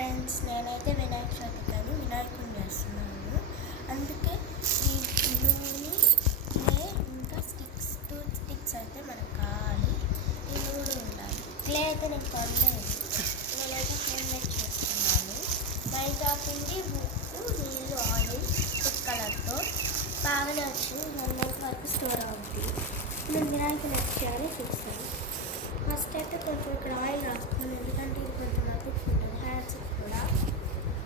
Friends, నేనైతే వినాయక చవితి కానీ వినాయకుడిని చేస్తున్నాను. అందుకే ఈ నూనె, క్లే ఇంకా టూత్ స్టిక్స్ అయితే మనకు కావాలి. ఈ మూడు ఉండాలి. క్లే అయితే నేను కొనలేదు, నేనైతే హోమ్మేడ్ చేస్తున్నాను. మైదా పిండి, ఉప్పు, నీళ్ళు, ఆయిల్, ఫుడ్ కలర్తో బాగానే వచ్చింది. 1 మంత్ వరకు స్టోర్ అవుతుంది. నేను వినాయకుని వచ్చేయాలి చూస్తాను. ఫస్ట్ అయితే కొంచెం ఇక్కడ ఆయిల్ రాస్తున్నాను, ఎందుకంటే ఇది కొంచెం అతుక్కుంటుంది. హ్యాండ్స్ కూడా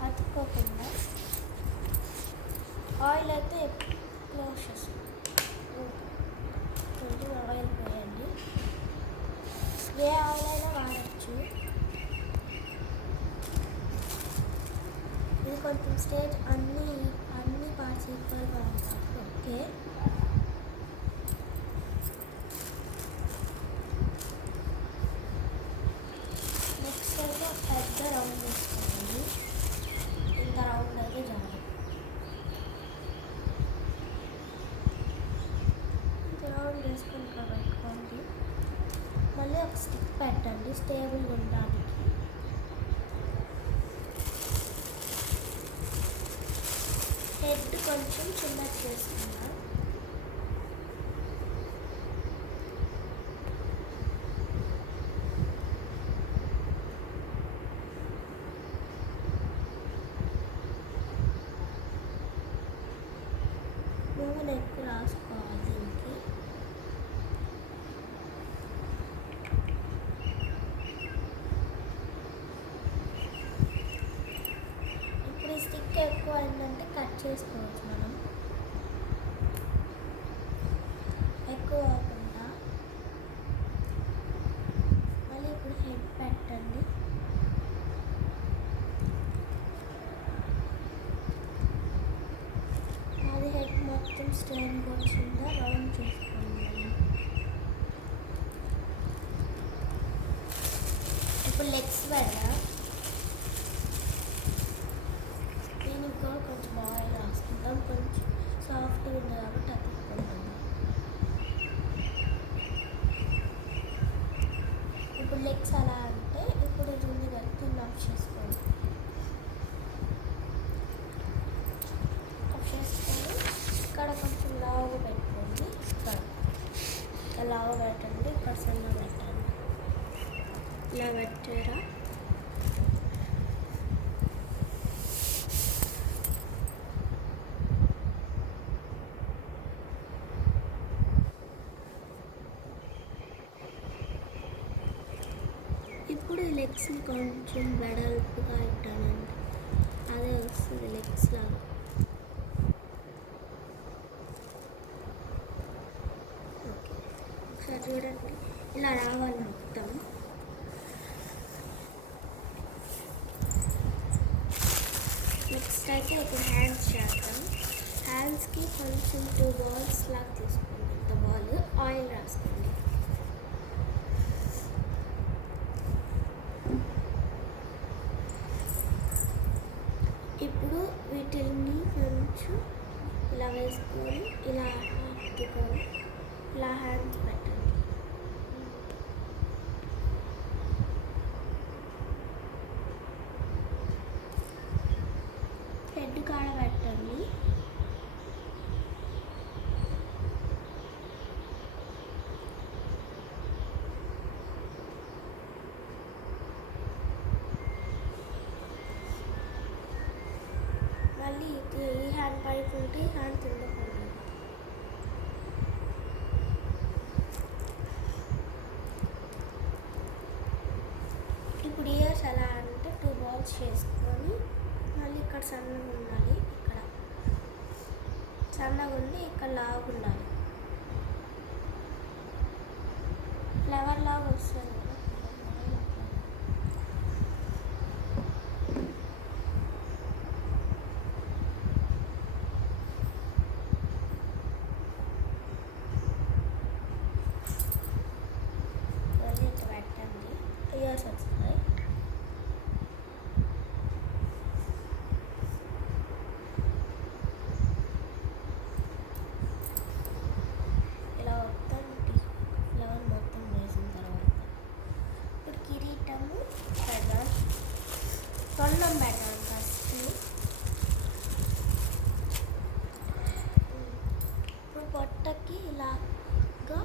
అతుక్కోకుండా ఆయిల్ అయితే క్లోజ్ చేస్తుంది. కొంచెం ఆయిల్ పోయండి. ఏ ఆయిల్ అయినా వాడచ్చు. ఇది కొంచెం స్టేజ్ అన్ని పార్ట్స్ ఈక్వల్గా ఉంటాయి. ఓకే, నెక్స్ట్ అయితే పెద్ద రౌండ్ వేసుకోండి. ఇంత రౌండ్ అయితే చాలు. ఇంత రౌండ్ వేసుకొని పెట్టుకోండి. మళ్ళీ ఒక స్టిక్ పెట్టండి స్టేబుల్గా ఉండడానికి. హెడ్ కొంచెం చిన్నది చేసుకుందాం. నూనె ఎక్కువ రాసుకోవాలి దీనికి. ఇప్పుడు ఈ స్టిక్ ఎక్కువ అయిందంటే కట్ చేసుకోవచ్చు మనం. ఎక్కువ అవ్వకుండా మళ్ళీ ఇప్పుడు హెడ్ పెట్టండి. అది హెడ్ మొత్తం స్టేరింగ్ వచ్చిందా రౌండ్ చేసుకోండి. ఇప్పుడు లెగ్స్ పెడదాం. దీనికి కూడా కొంచెం ఆయిల్ రాసుకుందాం. కొంచెం సాఫ్ట్గా ఉంది కాబట్టి అతుక్కుంటుంది. ఇప్పుడు లెగ్స్ అలా అంటే ఇప్పుడు ఇది ఉంది కదా, దీన్ని ఆఫ్ చేసుకోండి. ఆఫ్ చేసుకొని ఇక్కడ కొంచెం లావుగా పెట్టుకోండి. ఇక్కడ లావు పెట్టండి, ఇక్కడ సన్న పెట్టండి. ఇలా పెట్టారా? ఇప్పుడు ఈ లెగ్స్ని కొంచెం వెడల్పుగా ఇట్టానండి, అదే వస్తుంది లెగ్స్ లాగా. ఓకే, ఒకసారి చూడండి, ఇలా రావాలి మొత్తం. నెక్స్ట్ అయితే ఇప్పుడు హ్యాండ్స్ చేద్దాం. హ్యాండ్స్కి కొంచెం 2 balls లాగా తీసుకోండి. ఇంత బాల్ ఆయిల్ రాసుకోండి. ఇప్పుడు వీటిని కొంచెం ఇలా వేసుకొని ఇలా అతుకొని ఇలా హ్యాండ్స్ పెట్టండి. హెడ్ కాడ పెట్టండి. మళ్ళీ ఈ హ్యాండ్ పైకి ఉంటే ఈ హ్యాండ్ తిండకూడదు. ఇప్పుడు ఇయర్స్ ఎలా అంటే 2 balls చేసుకొని మళ్ళీ ఇక్కడ సన్నగా ఉండాలి, ఇక్కడ సన్నగా ఉండి ఇక్కడ లావుగా ఉండాలి. ఫ్లవర్ లాగా వస్తుంది కదా. మళ్ళీ ఇట్లా పెట్టండి, ఇయర్స్ వస్తాయి. ఇలా మొత్తం ఫ్లవర్ మొత్తం వేసిన తర్వాత తొండం పెట్టాలి ఫస్ట్. ఇప్పుడు పొట్టకి ఇలాగా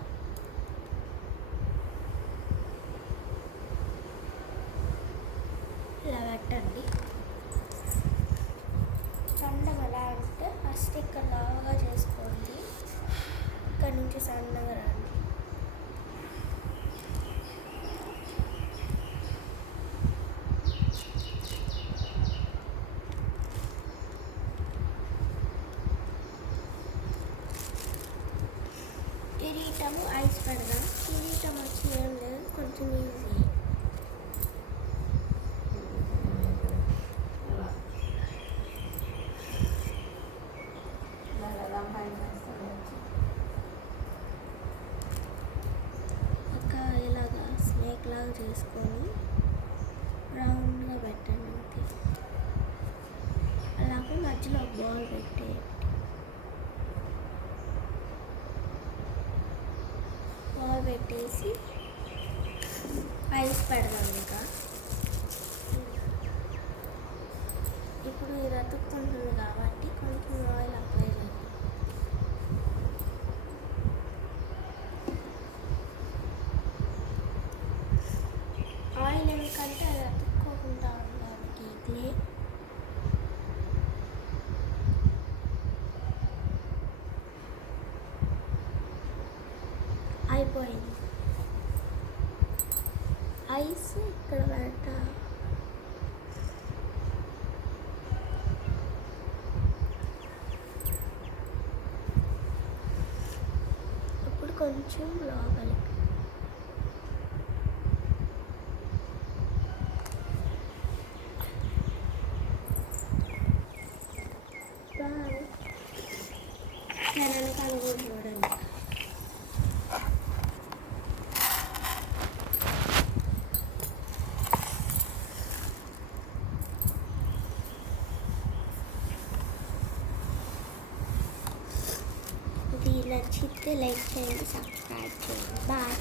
ఇలా పెట్టండి. తొండం ఎలా అంటే ఫస్ట్ ఇక్కడ లావుగా చేసుకోండి, ఇక్కడ నుంచి సన్నగా రండి. కిరీటము ఐస్ పెడదాం. కిరీటం వచ్చి ఏం లేదు, కొంచెం ఈజీ. ఇలాగా స్నేక్ లాగా చేసుకొని రౌండ్గా పెట్టండి అంతే. అలాగే మధ్యలో బాల్ పెట్టేయండి. బాల్ పెట్టేసి ఐస్ పెడదాం. ఇంకా ఇప్పుడు ఇది అతుక్కుంటుంది కాబట్టి కొంచెం ఆయిల్ అప్లై చేద్దాం. ఆయిల్ ఎందుకంటే అది అతుక్కోకుండా ఉండడానికి. క్లే అయిపోయింది. ఐస్ ఇక్కడ పెట్ట. ఇప్పుడు కొంచెం లోపలికి. వెనకాల కూడా చూడండి. ఇది నచ్చితే లైక్ చేయండి, సబ్స్క్రైబ్ చేయండి. బాయ్.